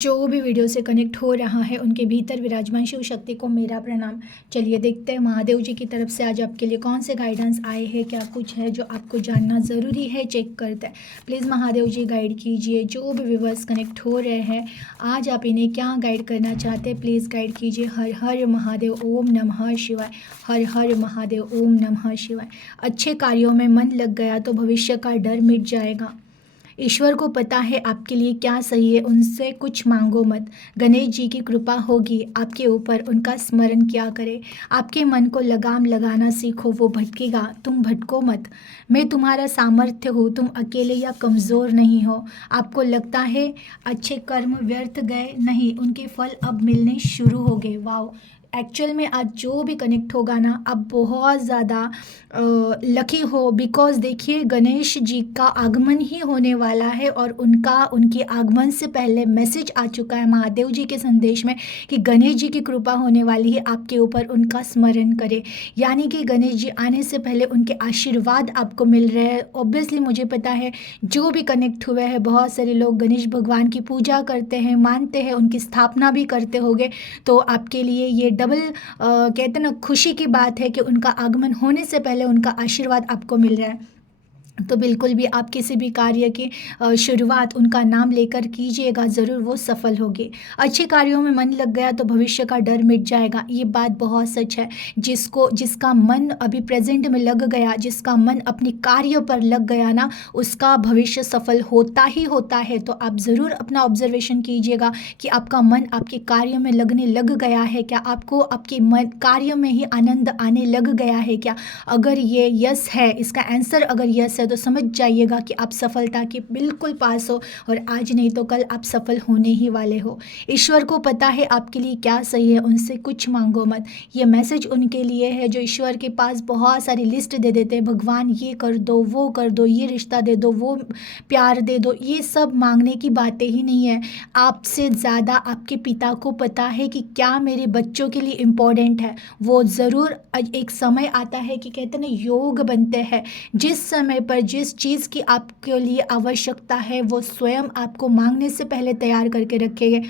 जो भी वीडियो से कनेक्ट हो रहा है उनके भीतर विराजमान शिव शक्ति को मेरा प्रणाम। चलिए देखते हैं महादेव जी की तरफ से आज आपके लिए कौन से गाइडेंस आए हैं, क्या कुछ है जो आपको जानना ज़रूरी है, चेक करते हैं। प्लीज़ महादेव जी गाइड कीजिए। जो भी व्यूवर्स कनेक्ट हो रहे हैं आज आप इन्हें क्या गाइड करना चाहते हैं, प्लीज़ गाइड कीजिए। हर हर महादेव, ओम नमः शिवाय। हर हर महादेव, ओम नमः शिवाय। अच्छे कार्यों में मन लग गया तो भविष्य का डर मिट जाएगा। ईश्वर को पता है आपके लिए क्या सही है, उनसे कुछ मांगो मत। गणेश जी की कृपा होगी आपके ऊपर, उनका स्मरण क्या करे। आपके मन को लगाम लगाना सीखो, वो भटकेगा, तुम भटको मत। मैं तुम्हारा सामर्थ्य हूँ, तुम अकेले या कमज़ोर नहीं हो। आपको लगता है अच्छे कर्म व्यर्थ गए, नहीं, उनके फल अब मिलने शुरू हो गए। वाओ, एक्चुअल में आज जो भी कनेक्ट होगा ना, अब बहुत ज़्यादा लकी हो, बिकॉज देखिए गणेश जी का आगमन ही होने वाला है और उनके आगमन से पहले मैसेज आ चुका है महादेव जी के संदेश में कि गणेश जी की कृपा होने वाली है आपके ऊपर, उनका स्मरण करें। यानी कि गणेश जी आने से पहले उनके आशीर्वाद आपको मिल रहे हैं। ऑब्वियसली मुझे पता है जो भी कनेक्ट हुए हैं, बहुत सारे लोग गणेश भगवान की पूजा करते हैं, मानते हैं, उनकी स्थापना भी करते होंगे। तो आपके लिए ये डबल कहते हैं ना खुशी की बात है कि उनका आगमन होने से पहले उनका आशीर्वाद आपको मिल रहा है। तो बिल्कुल भी आप किसी भी कार्य की शुरुआत उनका नाम लेकर कीजिएगा, ज़रूर वो सफल होगी। अच्छे कार्यों में मन लग गया तो भविष्य का डर मिट जाएगा, ये बात बहुत सच है। जिसका मन अभी प्रेजेंट में लग गया, जिसका मन अपने कार्य पर लग गया ना, उसका भविष्य सफल होता ही होता है। तो आप ज़रूर अपना ऑब्जर्वेशन कीजिएगा कि आपका मन आपके कार्य में लगने लग गया है क्या, आपको आपके मन कार्य में ही आनंद आने लग गया है क्या। अगर ये यस है, इसका आंसर अगर यस है तो समझ जाइएगा कि आप सफलता के बिल्कुल पास हो और आज नहीं तो कल आप सफल होने ही वाले हो। ईश्वर को पता है आपके लिए क्या सही है, उनसे कुछ मांगो मत। ये मैसेज उनके लिए है जो ईश्वर के पास बहुत सारी लिस्ट दे देते हैं, भगवान ये कर दो, वो कर दो, ये रिश्ता दे दो, वो प्यार दे दो। ये सब मांगने की बातें ही नहीं है। आपसे ज़्यादा आपके पिता को पता है कि क्या मेरे बच्चों के लिए इम्पोर्टेंट है। वो ज़रूर एक समय आता है कि कहते हैं ना योग बनते हैं, जिस समय पर जिस चीज़ की आपके लिए आवश्यकता है वो स्वयं आपको मांगने से पहले तैयार करके रखेंगे।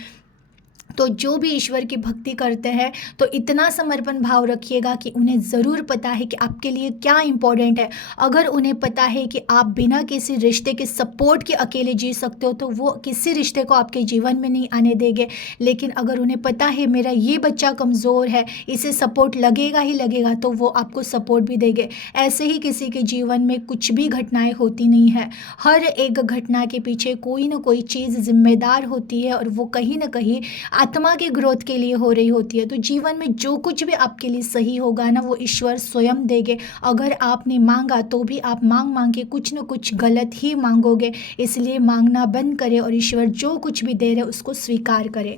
तो जो भी ईश्वर की भक्ति करते हैं तो इतना समर्पण भाव रखिएगा कि उन्हें ज़रूर पता है कि आपके लिए क्या इम्पोर्टेंट है। अगर उन्हें पता है कि आप बिना किसी रिश्ते के सपोर्ट के अकेले जी सकते हो तो वो किसी रिश्ते को आपके जीवन में नहीं आने देंगे। लेकिन अगर उन्हें पता है मेरा ये बच्चा कमज़ोर है, इसे सपोर्ट लगेगा ही लगेगा, तो वो आपको सपोर्ट भी देंगे। ऐसे ही किसी के जीवन में कुछ भी घटनाएं होती नहीं है, हर एक घटना के पीछे कोई ना कोई चीज़ जिम्मेदार होती है और वो कहीं ना कहीं आत्मा के ग्रोथ के लिए हो रही होती है। तो जीवन में जो कुछ भी आपके लिए सही होगा ना, वो ईश्वर स्वयं देंगे। अगर आपने मांगा तो भी आप मांग मांग के कुछ न कुछ गलत ही मांगोगे, इसलिए मांगना बंद करें और ईश्वर जो कुछ भी दे रहे उसको स्वीकार करें।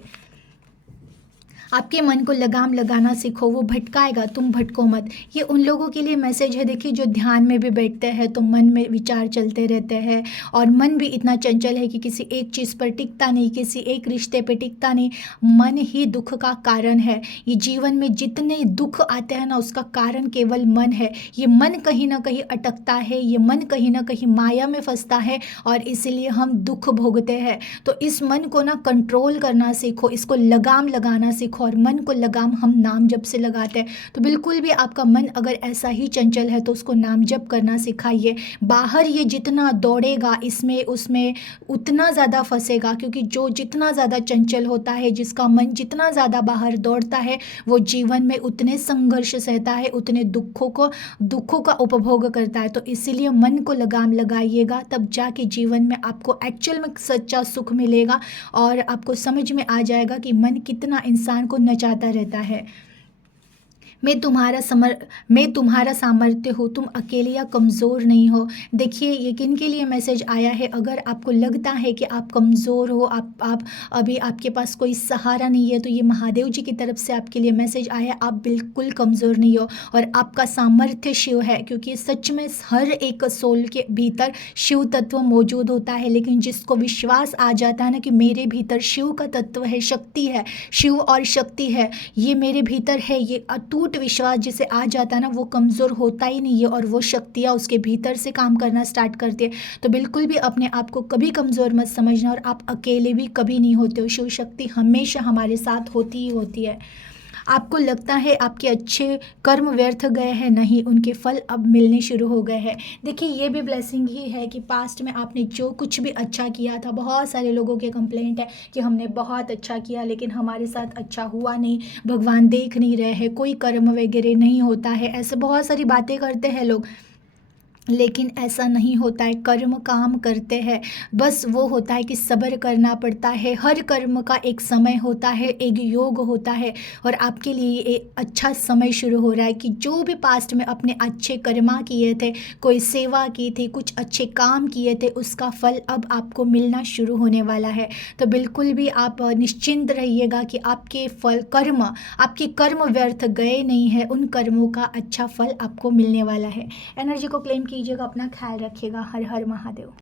आपके मन को लगाम लगाना सीखो, वो भटकाएगा, तुम भटको मत। ये उन लोगों के लिए मैसेज है देखिए जो ध्यान में भी बैठते हैं तो मन में विचार चलते रहते हैं और मन भी इतना चंचल है कि किसी एक चीज़ पर टिकता नहीं, किसी एक रिश्ते पर टिकता नहीं। मन ही दुख का कारण है। ये जीवन में जितने दुख आते हैं ना, उसका कारण केवल मन है। ये मन कहीं ना कहीं अटकता है, ये मन कहीं ना कहीं माया में फंसता है और इसीलिए हम दुख भोगते हैं। तो इस मन को ना कंट्रोल करना सीखो, इसको लगाम लगाना सीखो। और मन को लगाम हम नाम जप से लगाते हैं। तो बिल्कुल भी आपका मन अगर ऐसा ही चंचल है तो उसको नाम जप करना सिखाइए। बाहर ये जितना दौड़ेगा इसमें उसमें उतना ज़्यादा फंसेगा, क्योंकि जो जितना ज़्यादा चंचल होता है, जिसका मन जितना ज़्यादा बाहर दौड़ता है, वो जीवन में उतने संघर्ष सहता है, उतने दुखों का उपभोग करता है। तो इसीलिए मन को लगाम लगाइएगा, तब जाके जीवन में आपको एक्चुअल में सच्चा सुख मिलेगा और आपको समझ में आ जाएगा कि मन कितना इंसान को नचाता रहता है। मैं तुम्हारा सामर्थ्य हूँ, तुम अकेले या कमज़ोर नहीं हो। देखिए ये किन के लिए मैसेज आया है। अगर आपको लगता है कि आप कमज़ोर हो, आप अभी आपके पास कोई सहारा नहीं है, तो ये महादेव जी की तरफ से आपके लिए मैसेज आया, आप बिल्कुल कमज़ोर नहीं हो और आपका सामर्थ्य शिव है। क्योंकि सच में हर एक सोल के भीतर शिव तत्व मौजूद होता है, लेकिन जिसको विश्वास आ जाता है ना कि मेरे भीतर शिव का तत्व है, शक्ति है, शिव और शक्ति है, ये मेरे भीतर है, ये अटूट टूट विश्वास जिसे आ जाता है ना, वो कमज़ोर होता ही नहीं है और वो शक्तियाँ उसके भीतर से काम करना स्टार्ट करती है। तो बिल्कुल भी अपने आप को कभी कमज़ोर मत समझना, और आप अकेले भी कभी नहीं होते हो। शिव शक्ति हमेशा हमारे साथ होती ही होती है। आपको लगता है आपके अच्छे कर्म व्यर्थ गए हैं, नहीं, उनके फल अब मिलने शुरू हो गए हैं। देखिए, ये भी ब्लेसिंग ही है कि पास्ट में आपने जो कुछ भी अच्छा किया था, बहुत सारे लोगों के कंप्लेंट है कि हमने बहुत अच्छा किया लेकिन हमारे साथ अच्छा हुआ नहीं, भगवान देख नहीं रहे हैं, कोई कर्म वगैरह नहीं होता है, ऐसे बहुत सारी बातें करते हैं लोग। लेकिन ऐसा नहीं होता है, कर्म काम करते हैं। बस वो होता है कि सब्र करना पड़ता है। हर कर्म का एक समय होता है, एक योग होता है, और आपके लिए एक अच्छा समय शुरू हो रहा है कि जो भी पास्ट में अपने अच्छे कर्मा किए थे, कोई सेवा की थी, कुछ अच्छे काम किए थे, उसका फल अब आपको मिलना शुरू होने वाला है। तो बिल्कुल भी आप निश्चिंत रहिएगा कि आपके कर्म व्यर्थ गए नहीं है, उन कर्मों का अच्छा फल आपको मिलने वाला है। एनर्जी को क्लेम कीजिएगा, अपना ख्याल रखिएगा। हर हर महादेव।